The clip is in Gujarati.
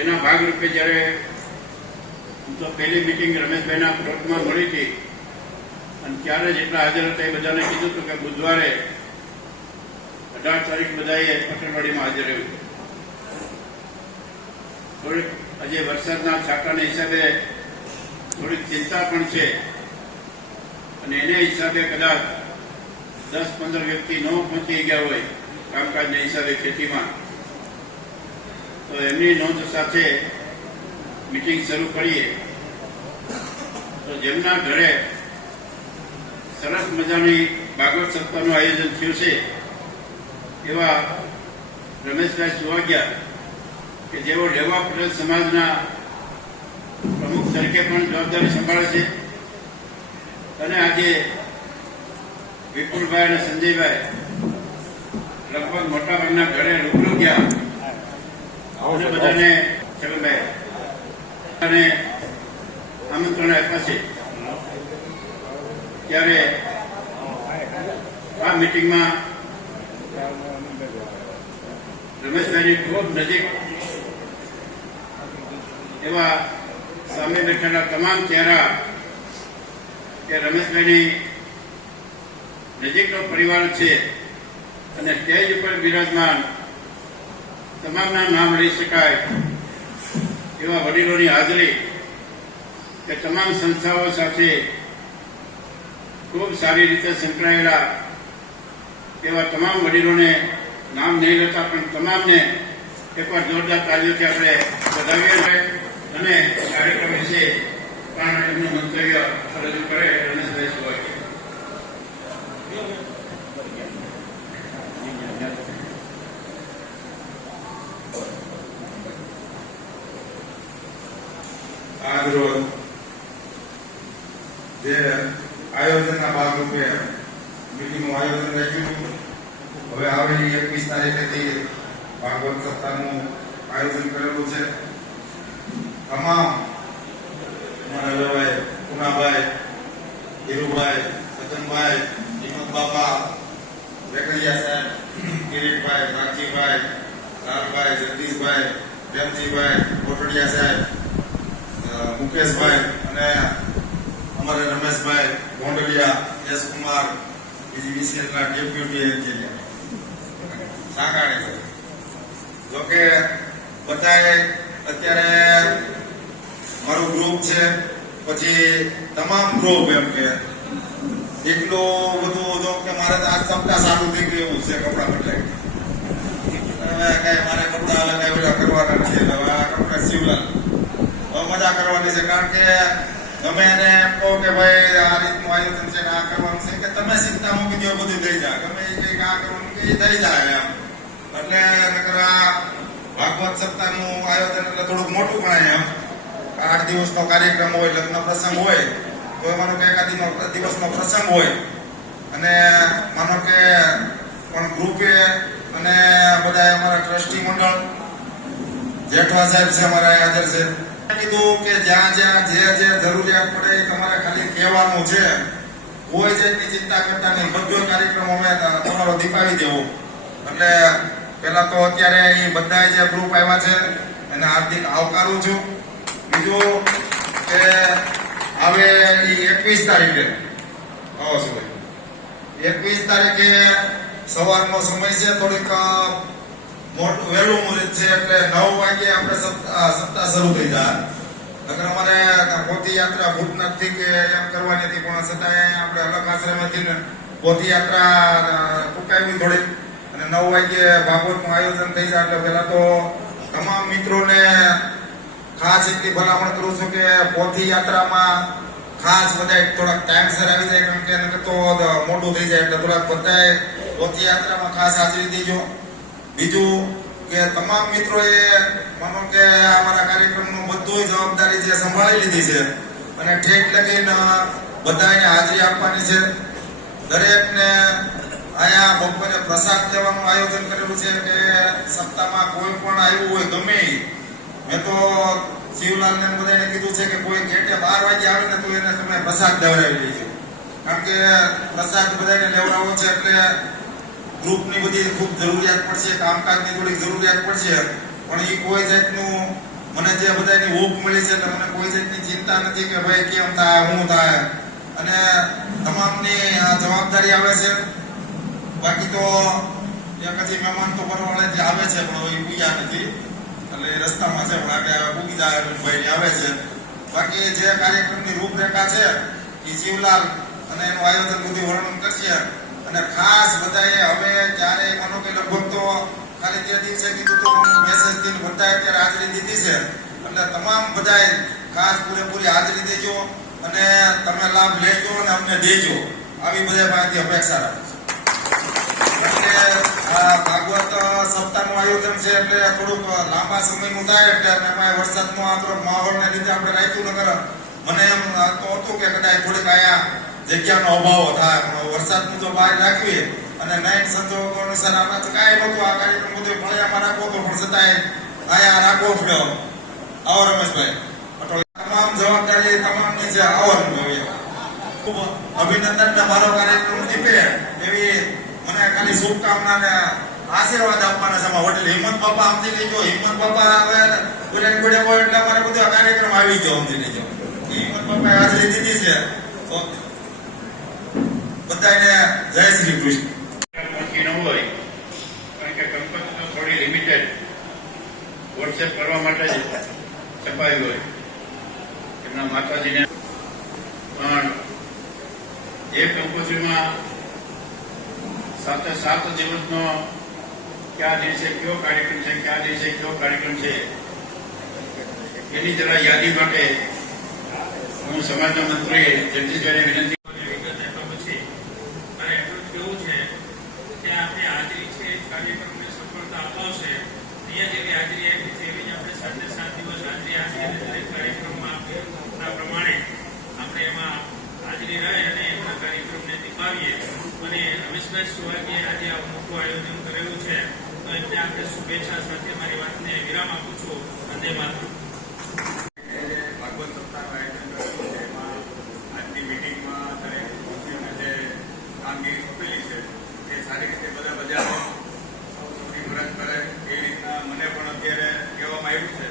એના ભાગરૂપે જ્યારે તો પહેલી મિટિંગ રમેશભાઈના પ્લોટમાં મળી હતી અને ત્યારે જેટલા હાજર હતા એ બધાને કીધું હતું કે બુધવારે 18 તારીખ બધાએ પટેલવાડીમાં હાજર રહ્યું. થોડીક આજે વરસાદના છાંટાના હિસાબે થોડીક ચિંતા પણ છે અને એને હિસાબે કદાચ 10-15 વ્યક્તિ ન પહોંચી ગયા હોય કામકાજના હિસાબે ખેતીમાં, તો એમની નોંધ સાથે મીટિંગ શરૂ કરીએ. તો જેમના ઘરે સરસ મજાની ભાગવત સપ્તાહનું આયોજન થયું છે એવા રમેશભાઈ સુવાગ્યા કે જેઓ લેવા પટેલ સમાજના પ્રમુખ તરીકે પણ જવાબદારી સંભાળે છે અને આજે વિપુલભાઈ અને સંજયભાઈ લગભગ મોટાભાગના ઘરે રૂબરૂ ગયા અને બધાને ચલભાઈ અને આમંત્રણ આપ્યા છે. ત્યારે આ મિટિંગમાં રમેશભાઈની ખૂબ નજીક એવા સામે બેઠેલા તમામ ચહેરા કે રમેશભાઈની નજીકનો પરિવાર છે અને સ્ટેજ ઉપર બિરાજમાન તમામના નામ લઈ શકાય એવા વડીલોની હાજરી કે તમામ સંસ્થાઓ સાથે ખૂબ સારી રીતે સંકળાયેલા એવા તમામ વડીલોને નામ નહીં લેતા પણ તમામને એકવાર જોરદાર તાલીઓથી આપણે વધાવીએ અને કાર્યક્રમ વિશે પણ એમનું મંતવ્ય રજૂ કરે રમેશભાઈ સુવાગ્યા. આજરોજ જે આયોજનના ભાગરૂપે મિટિંગનું આયોજન રાખ્યું. હવે આવેલી 21 તારીખેથી ભાગવત સપ્તાહનું આયોજન કરેલું છે. તમામ અમારા વેવાય પુનાભાઈ, ધીરુભાઈ, સજનભાઈ, હિંમત બાપા, વેકરિયા સાહેબ, કિરીટભાઈ, કાંચીભાઈ, લાલભાઈ, જગદીશભાઈ, પ્રેમજીભાઈ, કોટડિયા સાહેબ, મુકેશભાઈ અને અમારા રમેશભાઈ ગોંડલિયા, એસ કુમાર, બીજીવીસીએલના ડેપ્યુટી એન્જિનિયર સાંગાણે. જોકે બધાએ અત્યારે મારું ગ્રુપ છે, પછી તમામ ગ્રુપ એમ કે એટલું બધું જો કે મારે તો આ સપ્તાહ સારું થઈ ગયું એવું છે કપડા બદલાય. હવે કઈ મારે કપડા હવે કઈ ઓલા કરવાના નથી. હવે આ કપડા સીવલા મજા કરવાની છે, કારણ કે તમે એને એમ કહો કે ભાઈ આ રીતનું આયોજન છે આ કરવાનું છે કે તમે ચિંતા મૂકી દો, બધું થઈ જાય. ગમે એ કઈક આ કરવાનું કે થઈ જાય એમ. એટલે નકર આ ભાગવત સપ્તાહનું આયોજન એટલે થોડુંક મોટું ગણાય એમ. 8 દિવસનો કાર્યક્રમ હોય, લગ્ન પ્રસંગ હોય તો માનો કે એકાદ દિવસનો પ્રસંગ હોય અને માનો કે પણ ગ્રુપે અને બધા અમારા ટ્રસ્ટી મંડળ જેઠવા સાહેબ છે અમારા હાજર છે. કીધું કે જ્યાં જ્યાં જે જે જરૂરિયાત પડે એ તમારે ખાલી કહેવાનું છે, કોઈ જાતની ચિંતા કરતા નહીં. બધો કાર્યક્રમ અમે તમારો દીપાવી દેવો. એટલે પેલા તો અત્યારે એ બધા જે ગ્રુપ આવ્યા છે એને હાર્દિક આવકારું છું. બીજું કે હવે 21 તારીખે 21 તારીખે સવારનો સમય છે, થોડીક મોટું વહેલું મુહૂર્ત છે એટલે 9 વાગે આપણે સપ્તાહ શરૂ થઈ જાય. નકર અમારે પોથી યાત્રા ભૂતનાથથી કે એમ કરવાની હતી, પણ છતાંય આપણે અલગ આશ્રમેથી પોથી યાત્રા ટૂંકાવી થોડીક અને 9 વાગે ભાગવતનું આયોજન થઈ જાય. એટલે પેલા તો તમામ મિત્રોને ખાસ એટલી ભલામણ કરું છું કે પોથી યાત્રામાં ખાસ બધા થોડાક ટાઈમસર આવી જાય, કારણ કે નકર તો મોટું થઈ જાય. એટલે થોડાક બધાએ પોથી યાત્રામાં ખાસ હાજરી દેજો. બીજું કે તમામ મિત્રોએ માનો કે અમારા કાર્યક્રમનું બધું જવાબદારી જે સંભાળી લીધી છે અને ઠેક લગીને બધાને હાજરી આપવાની છે. દરેકને અહીંયા બપોરે પ્રસાદ દેવાનું આયોજન કરેલું છે કે સપ્તાહમાં કોઈ પણ આવ્યું હોય ગમે. મેં તો શિવલાલને બધાને કીધું છે કે કોઈ ગેટે 12 વાગે આવે ને તો એને તમે પ્રસાદ દેવડાવી લેજો, કારણ કે પ્રસાદ બધાને લેવડાવો છે. એટલે ગ્રુપની બધી ખૂબ જરૂરિયાત પડશે, કામકાજની થોડીક જરૂરિયાત પડશે, પણ એ કોઈ જાતનું મને જે બધાની હૂંફ મળી છે એટલે મને કોઈ જાતની ચિંતા નથી કે ભાઈ કેમ થાય શું થાય, અને તમામની આ જવાબદારી આવે છે. બાકી તો એક હજી મહેમાન તો પરવાળેથી આવે છે પણ એ પૂજા નથી એટલે એ રસ્તામાં છે, પણ આગળ પૂગી જાય ભાઈ આવે છે. બાકી જે કાર્યક્રમની રૂપરેખા છે એ જીવલાલ અને એનું આયોજન બધું વર્ણન કરશે. અને ખાસ બધાએ હવે ક્યારેય માનો કે લગભગ તો ખાલી તે દિવસે કીધું તો મેસેજ થી બધાએ અત્યારે હાજરી દીધી છે, એટલે તમામ બધાએ ખાસ પૂરેપૂરી હાજરી દેજો અને તમે લાભ લેજો અને અમને દેજો, આવી બધા માહિતી અપેક્ષા રાખું છું. એટલે આ ભાગવત સપ્તાહનું આયોજન છે એટલે થોડુંક લાંબા સમયનું થાય એટલે એમાં વરસાદનો આપણો માહોલને લીધે આપણે રાખ્યું નગર મને એમ તો હતું કે કદાચ થોડીક અહીંયા જગ્યાનો અભાવ થાય, પણ વરસાદનું જો બહાર રાખીએ અને નાઇટ સંજોગો અનુસાર આપણે કાંઈ નહોતું આ કાર્યક્રમ બધું ફળિયામાં રાખવો તો પણ છતાંય અહીંયા રાખવો પડ્યો. આવો રમેશભાઈ, તમામ જવાબદારી તમામની છે. આવો રમેશભાઈ, ખૂબ અભિનંદન. મારો કાર્યક્રમ દીપે એવી મને ખાલી શુભકામના ને આશીર્વાદ આપવાના છે. હોટેલ હિંમત બાપા સમજી લેજો, હિંમત બાપા આવે ગુલાની ગોળે હોય એટલે અમારે બધો કાર્યક્રમ આવી ગયો, સમજી લેજો. હિંમત બાપાએ હાજરી દીધી છે તો બધાને જય શ્રી કૃષ્ણ. પહોંચી ન હોય કારણ કે કંપની તો થોડી લિમિટેડ વોટ્સએપ કરવા માટે જ છપાઈ હોય એમના માતાજીને, પણ એ કંપોઝીમાં 7 દિવસનો કયા દિવસે કયો કાર્યક્રમ છે, કયા દિવસે કયો કાર્યક્રમ છે એની જરા યાદી માટે હું સમાજના મંત્રી જગદીશભાઈને વિનંતી કાર્યક્રમને સફળતા અપાવશે. અહીંયા જેવી હાજરી આપી છે એવી જ આપણે 7 દિવસ હાજરી આપી અને દરેક કાર્યક્રમમાં આપણા પ્રમાણે આપણે એમાં હાજરી રહે અને એમના કાર્યક્રમને દીપાવીએ. અને રમેશભાઈ સોહાગીએ આજે આ મોટું આયોજન કરેલું છે તો એમને આપણે શુભેચ્છા સાથે મારી વાતને વિરામ આપું છું. વંદે માતરમ. ભાગવત સપ્તાહનું આયોજન કરેલું છે એમાં આજની મિટિંગમાં દરેક વ્યક્તિઓને જે કામગીરી સોંપેલી છે એ સારી રીતે બધા બજાવો ફરજ કરે એ રીતના મને પણ અત્યારે કહેવામાં આવ્યું છે